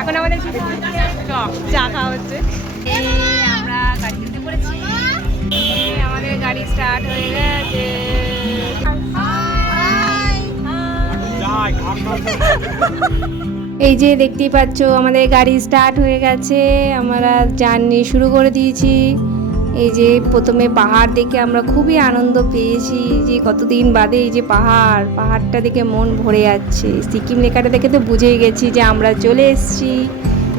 এখন আমাদের চা খাওয়া হচ্ছে। আমরা গাড়িতে পড়েছি, আমাদের গাড়ি স্টার্ট হয়ে গেছে। এই যে দেখতেই পাচ্ছ আমাদের গাড়ি স্টার্ট হয়ে গেছে, আমরা জার্নি শুরু করে দিয়েছি। এই যে প্রথমে পাহাড় দেখে আমরা খুবই আনন্দ পেয়েছি, যে কতদিন বাদে এই যে পাহাড়টা দেখে মন ভরে যাচ্ছে। সিকিম লেখাটা দেখে তো বুঝেই গেছি যে আমরা চলে এসেছি,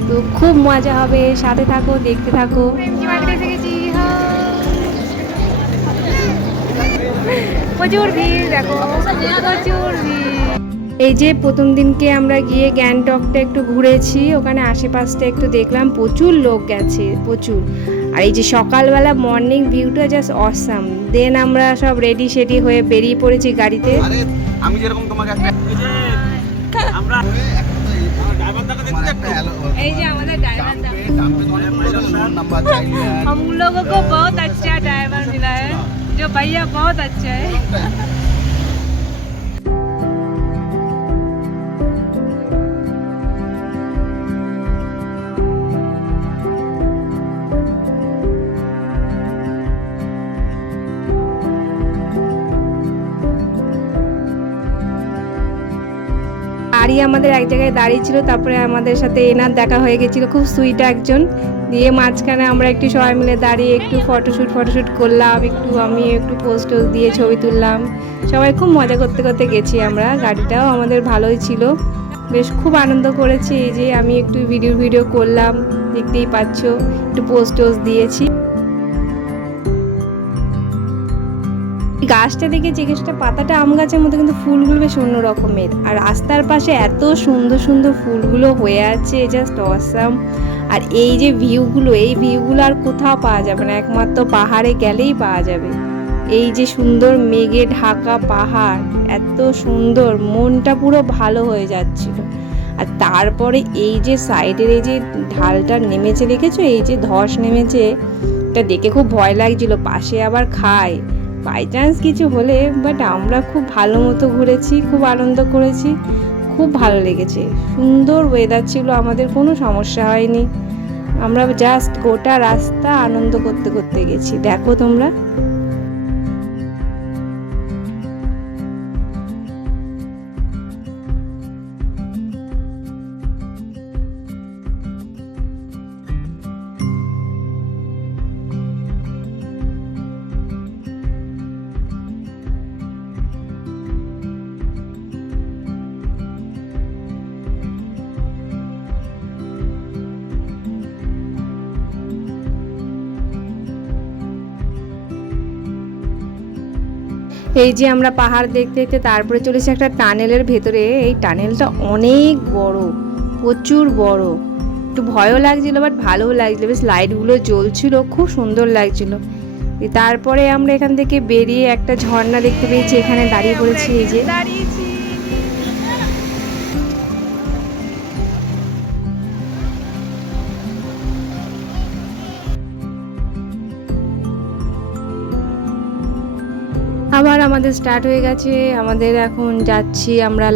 তো খুব মজা হবে, সাথে থাকো, দেখতে থাকো। প্রচুর ভিড়, দেখো প্রচুর ভিড়। এই যে প্রথম দিনকে আমরা গিয়ে গ্যাংটকটা একটু ঘুরেছি, ওখানে আশেপাশটা একটু দেখলাম, প্রচুর লোক গেছে, প্রচুর। আর এই যে সকালবেলা মর্নিং ভিউটা জাস্ট অসাম। দেন আমরা সব রেডি সেডি হয়ে বেরিয়ে পড়েছি গাড়িতে। আমি যেরকম তোমাকে আমরা এই যে আমাদের ड्राइवर हम लोगों को बहुत अच्छा ड्राइवर मिला है, जो भैया बहुत अच्छा है। গাড়ি আমাদের এক জায়গায় দাঁড়িয়ে ছিল, তারপরে আমাদের সাথে এনার দেখা হয়ে গেছিল, খুব সুইট একজন। দিয়ে মাঝখানে আমরা একটু সবাই মিলে দাঁড়িয়ে একটু ফটোশ্যুট করলাম, আমি একটু পোস্ট দিয়ে ছবি তুললাম। সবাই খুব মজা করতে করতে গেছি আমরা। গাড়িটাও আমাদের ভালোই ছিল, বেশ খুব আনন্দ করেছি। এই যে আমি একটু ভিডিও করলাম, দেখতেই পাচ্ছ, একটু পোস্ট দিয়েছি। গাছটা দেখেছি, গাছটা পাতাটা আম গাছের মতো, কিন্তু ফুলগুলো বেশ অন্য রকমের। আর রাস্তার পাশে এত সুন্দর সুন্দর ফুলগুলো হয়ে আছে, জাস্ট অসাম। আর এই যে ভিউগুলো আর কোথাও পাওয়া যাবে না, একমাত্র পাহাড়ে গেলেই পাওয়া যাবে। এই যে সুন্দর মেঘে ঢাকা পাহাড়, এত সুন্দর, মনটা পুরো ভালো হয়ে যাচ্ছিল। আর তারপরে এই যে সাইডের এই যে ঢালটা নেমেছে, দেখেছো, এই যে ধস নেমেছে, এটা দেখে খুব ভয় লাগছিল। পাশে আবার খায়, বাই চান্স কিছু হলে। বাট আমরা খুব ভালো মতো ঘুরেছি, খুব আনন্দ করেছি, খুব ভালো লেগেছে। সুন্দর ওয়েদার ছিল, আমাদের কোনো সমস্যা হয়নি। আমরা জাস্ট গোটা রাস্তা আনন্দ করতে করতে গেছি, দেখো তোমরা। এই যে আমরা পাহাড় দেখতে দেখতে তারপরে চলেছি একটা টানেলের ভেতরে। এই টানেলটা অনেক বড়, প্রচুর বড়, একটু ভয়ও লাগছিল বাট ভালোও লাগছিল, বেশ লাইটগুলো জ্বলছিল, খুব সুন্দর লাগছিল। তারপরে আমরা এখান থেকে বেরিয়ে একটা ঝর্ণা দেখতে পেয়েছি, এখানে দাঁড়িয়ে পড়েছি। এই যে দাঁড়িয়েছি, আবার আমাদের স্টার্ট হয়ে গেছে। আমাদের এখন যাচ্ছি আমরা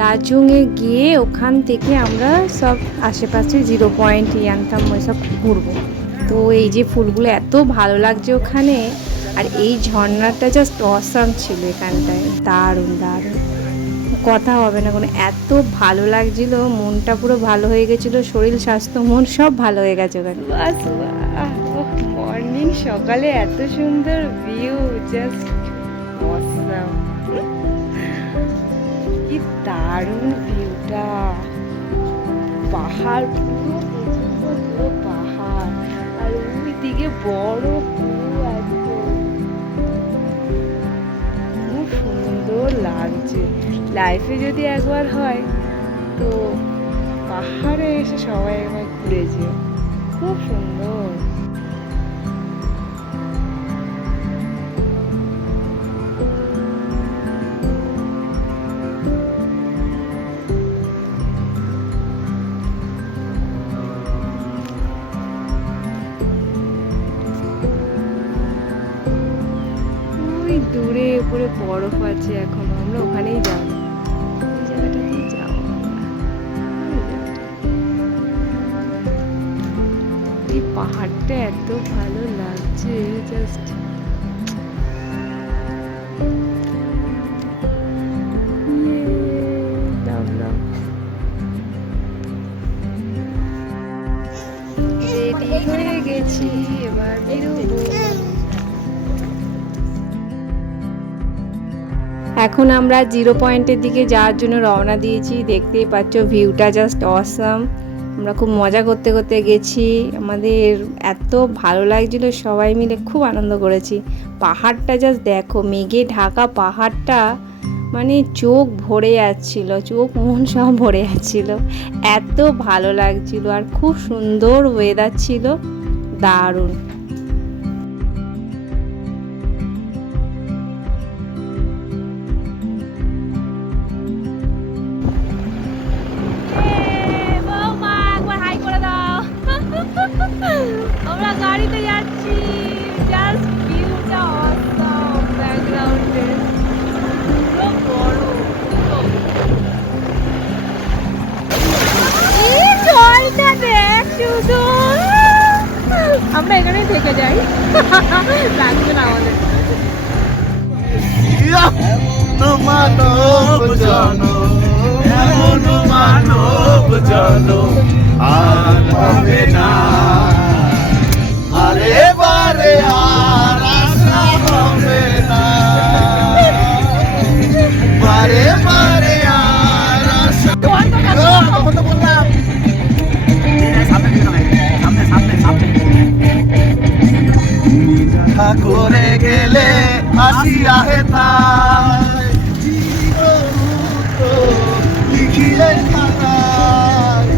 লাচুংয়ে গিয়ে ওখান থেকে আমরা সব আশেপাশে 0 পয়েন্ট ইয়ানথাম ওই সব ঘুরবো। তো এই যে ফুলগুলো এত ভালো লাগছে ওখানে, আর এই ঝর্ণাটা জাস্ট অসাম ছিল এখানটায়, দারুণ দারুণ, কথা হবে না কোনো, এত ভালো লাগছিল, মনটা পুরো ভালো হয়ে গেছিলো, শরীর স্বাস্থ্য মন সব ভালো হয়ে গেছে ওখানে। বাস মর্নিং সকালে এত সুন্দর ভিউ, জাস্ট অসাম, কি দারুণ ভিউটা, পাহাড় পুরো পাহাড়, আর ওই দিকে বড় পুরো একদম, খুব সুন্দর লাগছে। লাইফে যদি একবার হয় তো পাহাড়ে এসে সবাই একবার ঘুরে যেও, খুব সুন্দর। দূরে উপরে বরফ আছে, এখনো আমরা ওখানেই যাবো, ওই জায়গাটাতেই যাবো। পাহাড়টা এত ভালো লাগছে জাস্ট। রেডি হয়ে গেছি, এবার বেরোবো। এখন আমরা 0 পয়েন্টের দিকে যাওয়ার জন্য রওনা দিয়েছি। দেখতেই পাচ্ছ ভিউটা জাস্ট অসাম। আমরা খুব মজা করতে করতে গেছি, আমাদের এত ভালো লাগছিল, সবাই মিলে খুব আনন্দ করেছি। পাহাড়টা জাস্ট দেখো, মেঘে ঢাকা পাহাড়টা, মানে চোখ ভরে যাচ্ছিল, চোখ মন সব ভরে যাচ্ছিল, এত ভালো লাগছিল। আর খুব সুন্দর ওয়েদার ছিল, দারুণ। আমরা গাড়িতে যাচ্ছি, জাস্ট ভিউটা অসাম, ব্যাকগ্রাউন্ডে পুরো বড়। এই জলটা দেখ শুধু, আমরা এখানেই থেকে যাই, লাগবে না আমাদের। মানব জানো, এমন মানব জানো আর হবে না, আরে বারে আর আশা হবে না, বারে বারে আর আশা। তখন তো বললাম সামনে সামনে সামনে করে গেলে আসিয়া হেতায় লিখিলে খাতায়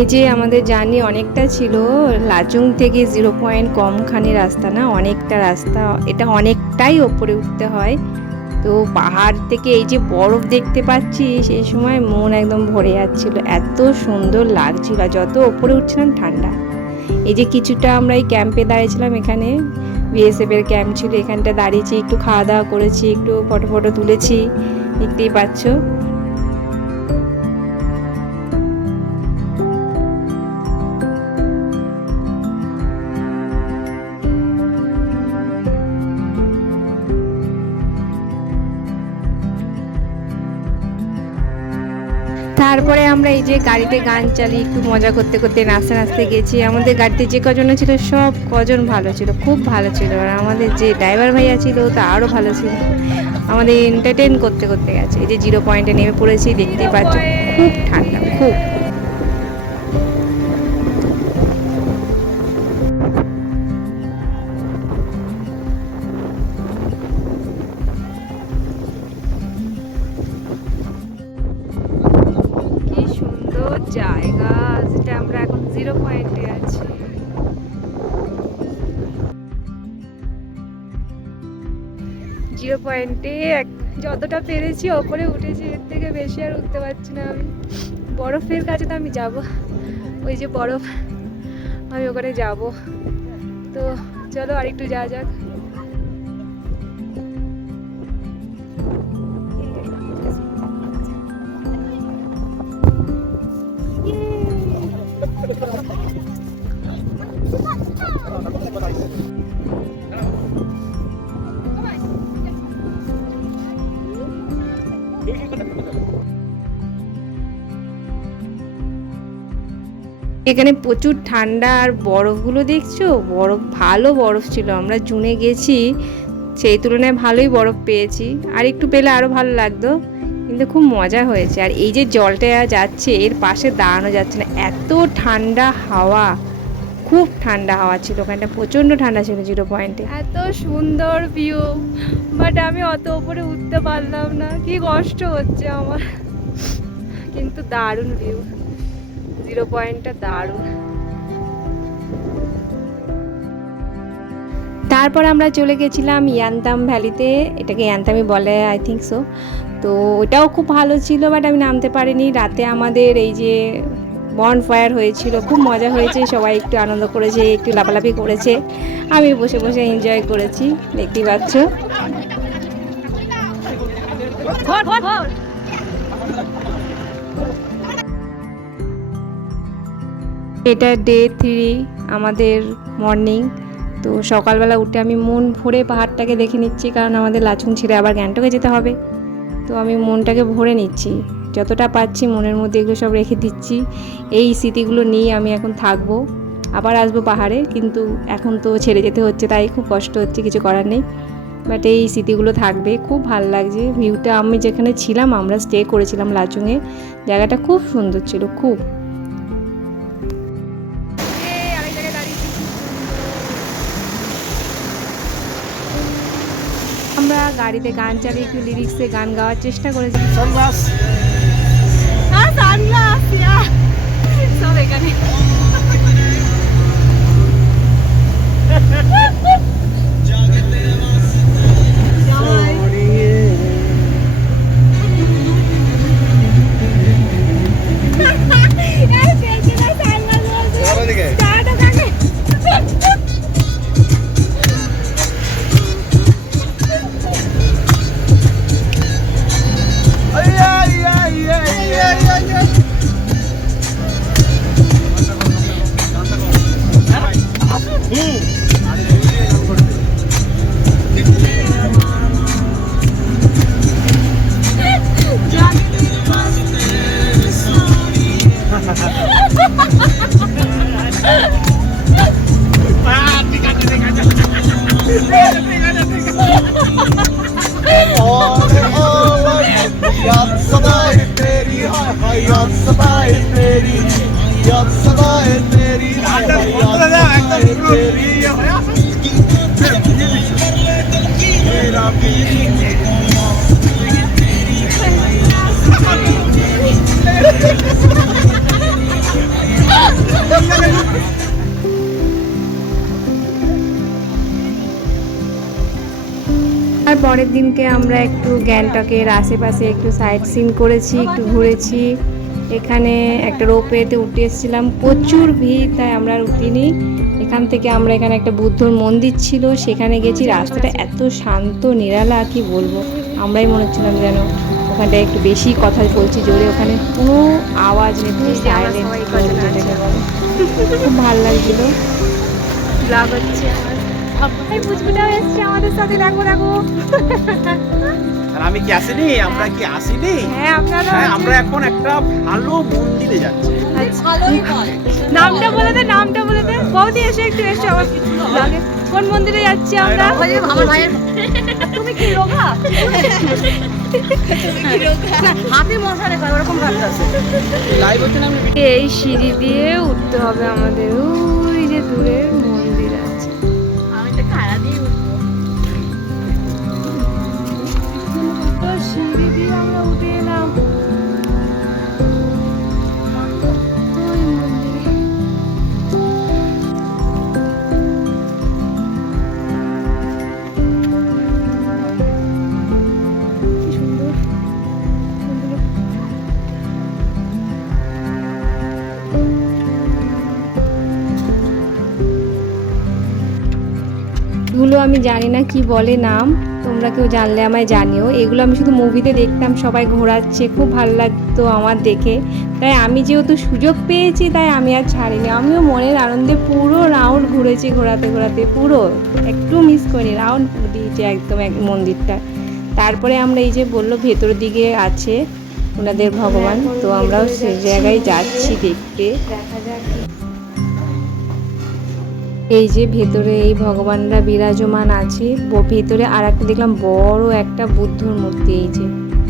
এই যে আমাদের জার্নি অনেকটা ছিল, লাচুং থেকে 0 পয়েন্ট কমখানি রাস্তা না, অনেকটা রাস্তা, এটা অনেকটাই ওপরে উঠতে হয়। তো পাহাড় থেকে এই যে বরফ দেখতে পাচ্ছি, সেই সময় মন একদম ভরে যাচ্ছিল, এত সুন্দর লাগছিল। যত ওপরে উঠছিলাম ঠান্ডা। এই যে কিছুটা আমরা এই ক্যাম্পে দাঁড়িয়েছিলাম, এখানে বিএসএফ এর ক্যাম্প ছিল, এখানটা দাঁড়িয়েছি, একটু খাওয়া দাওয়া করেছি, একটু ফটো তুলেছি, দেখতেই পাচ্ছ। তারপরে আমরা এই যে গাড়িতে গান চালিয়ে একটু মজা করতে করতে নাচতে নাচতে গেছি। আমাদের গাড়িতে যে কজন ছিল সব কজন ভালো ছিল, খুব ভালো ছিল। আর আমাদের যে ড্রাইভার ভাইয়া ছিল তা আরও ভালো ছিল, আমাদের এন্টারটেন করতে করতে গেছে। এই যে 0 পয়েন্টে নেমে পড়েছি, দেখতেই পাচ্ছ খুব ঠান্ডা, খুব। জায়গা, যেটা আমরা এখন 0 পয়েন্টে আছি। 0 পয়েন্টে যতটা পেরেছি ওপরে উঠেছি, এর থেকে বেশি আর উঠতে পারছি না আমি। বরফের কাছে তো আমি যাব, ওই যে বরফ, আমি ওখানে যাব। তো চলো আর একটু যাওয়া যাক। এখানে প্রচুর ঠান্ডা, আর বরফগুলো দেখছো, বরফ ভালো বরফ ছিল। আমরা জুনে গেছি, সেই তুলনায় ভালোই বরফ পেয়েছি, আর একটু পেলে আরও ভালো লাগতো, কিন্তু খুব মজা হয়েছে। আর এই যে জলটা যাচ্ছে, এর পাশে দাঁড়ানো যাচ্ছে না, এত ঠান্ডা হাওয়া, খুব ঠান্ডা হাওয়া ছিল ওখানটা, প্রচণ্ড ঠান্ডা ছিল 0 পয়েন্টে। এত সুন্দর ভিউ, বাট আমি অত উপরে উঠতে পারলাম না, কি কষ্ট হচ্ছে আমার, কিন্তু দারুণ ভিউ, 0 পয়েন্টটা দারুণ। তারপর আমরা চলে গেছিলাম ইয়ান্তাম ভ্যালিতে, এটাকে ইয়ান্তামই বলে আই থিঙ্ক সো। তো ওটাও খুব ভালো ছিল, বাট আমি নামতে পারিনি। রাতে আমাদের এই যে বন ফায়ার হয়েছিল, খুব মজা হয়েছে, সবাই একটু আনন্দ করেছে, একটু লাফালাফি করেছে, আমি বসে বসে এনজয় করেছি, দেখতেই পাচ্ছ। এটা ডে 3 আমাদের মর্নিং। তো সকালবেলা উঠে আমি মন ভরে পাহাড়টাকে দেখে নিচ্ছি, কারণ আমাদের লাচুং ছেড়ে আবার গ্যাংটকে যেতে হবে। তো আমি মনটাকে ভরে নিচ্ছি, যতটা পাচ্ছি মনের মধ্যে এগুলো সব রেখে দিচ্ছি। এই স্মৃতিগুলো নিয়ে আমি এখন থাকবো, আবার আসবো পাহাড়ে, কিন্তু এখন তো ছেড়ে যেতে হচ্ছে, তাই খুব কষ্ট হচ্ছে, কিছু করার নেই। বাট এই স্মৃতিগুলো থাকবে। খুব ভালো লাগছে ভিউটা। আমি যেখানে ছিলাম, আমরা স্টে করেছিলাম লাচুংয়ে, জায়গাটা খুব সুন্দর ছিল, খুব। আমরা গাড়িতে গান চালিয়ে একটু লিরিক্সে গান গাওয়ার চেষ্টা করেছি। সানগ্লাস সব এখানে আর পরের দিনকে আমরা একটু গ্যাংটকের আশেপাশে একটু সাইট সিন করেছি, একটু ঘুরেছি। এখানে একটা রোপওয়েতে উঠে এসেছিলাম, প্রচুর ভিড়, তাই আমরা আর উঠিনি। এখান থেকে আমরা এখানে একটা বুদ্ধর মন্দির ছিল, সেখানে গেছি। রাস্তাটা এত শান্ত নিরালা, কি বলবো, আমরাই মনে হচ্ছিলাম যেন ওখানটায় একটু বেশি কথা বলছি জোরে, ওখানে কোনো আওয়াজ নেই, সাইলেন্ট। খুব ভালো লাগছিল। ব্লগ হচ্ছে আমার বুঝবুটাও এসছে আমাদের সাথে, দেখো দেখো। আর আমি কি আসিনি? আমরা কি আসিনি? হ্যাঁ, আপনারা আমরা এখন একটা ভালো মন্দিরে যাচ্ছি। নামটা বলে দে, নামটা বলে দে। বৌদি এসে একটু এসে আমার ব্লগে। কোন মন্দিরে যাচ্ছি আমরা? আমার ভাইয়ের তুমি কি রোগা? হাতে মশা রেখা ওরকম ভাবতেছে। লাইভ হচ্ছে না? এই সিঁড়ি দিয়ে উঠতে হবে আমাদের, ওই যে দূরে মন্দির আছে। আমি তো খাড়া দিয়ে উঠবো। তো সিঁড়ি দিয়ে আমরা উঠে এলাম ওই মন্দিরে। কি সুন্দর মন্দিরে। এগুলো আমি জানি না কি বলে নাম, তোমরা কেউ জানলে আমায় জানিও। এগুলো আমি শুধু মুভিতে দেখতাম, সবাই ঘোরাচ্ছে, খুব ভালো লাগতো আমার দেখে। তাই আমি যেহেতু সুযোগ পেয়েছি, তাই আমি আর ছাড়িনি। আমিও মনের আনন্দে পুরো রাউন্ড ঘুরেছি, ঘোরাতে ঘোরাতে পুরো একটু মিস করিনি, রাউন্ড দিয়েছি একদম এক মন্দিরটা। তারপরে আমরা এই যে বললো ভেতরের দিকে আছে ওনাদের ভগবান, তো আমরাও সেই জায়গায় যাচ্ছি দেখতে। দেখা যাক। এই যে ভেতরে এই ভগবানরা বিরাজমান আছে, ভেতরে আর একটা দেখলাম বড় একটা বুদ্ধর মূর্তি। এই যে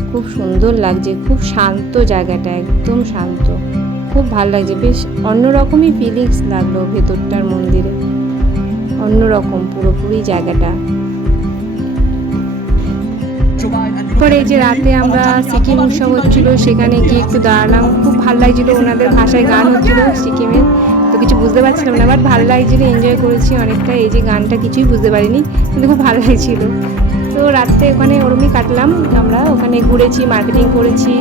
খুব সুন্দর লাগছে, খুব শান্ত জায়গাটা, একদম শান্ত, খুব ভালো লাগছে। বেশ অন্যরকমই ফিলিংস লাগলো ভেতরটার মন্দিরে, অন্যরকম পুরোপুরি জায়গাটা। পরে এই যে রাতে আমরা সিকিম উৎসব হচ্ছিলো, সেখানে গিয়ে একটু দাঁড়ালাম, খুব ভালো লাগছিলো। ওনাদের ভাষায় গান হচ্ছিলো সিকিমের, তো কিছু বুঝতে পারছিলাম না, বাট ভালো লাগছিলো, এনজয় করেছি অনেকটা। এই যে গানটা কিছুই বুঝতে পারিনি, কিন্তু খুব ভালো লাগছিলো। তো রাত্রে ওখানে ওরমই কাটলাম, আমরা ওখানে ঘুরেছি, মার্কেটিং করেছি।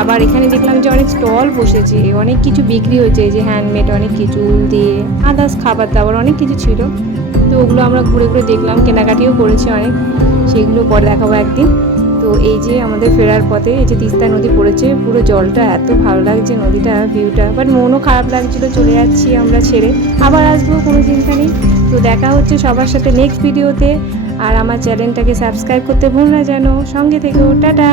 আবার এখানে দেখলাম যে অনেক স্টল বসেছে, অনেক কিছু বিক্রি হয়েছে, এই যে হ্যান্ডমেড অনেক কিছু, উল দিয়ে আদার্স খাবার দাবার অনেক কিছু ছিল। তো ওগুলো আমরা ঘুরে ঘুরে দেখলাম, কেনাকাটিও করেছি অনেক, সেগুলো পরে দেখাবো একদিন। তো এই যে আমাদের ফেরার পথে এই যে তিস্তা নদী পড়েছে, পুরো জলটা এত ভালো লাগছে নদীটা, ভিউটা, বাট মনও খারাপ লাগছিল, চলে যাচ্ছি আমরা ছেড়ে, আবার আসবো, কোনো চিন্তা নেই। তো দেখা হচ্ছে সবার সাথে নেক্সট ভিডিওতে। আর আমার চ্যানেলটাকে সাবস্ক্রাইব করতে ভুল না যেন, সঙ্গে থেকেও, টাটা।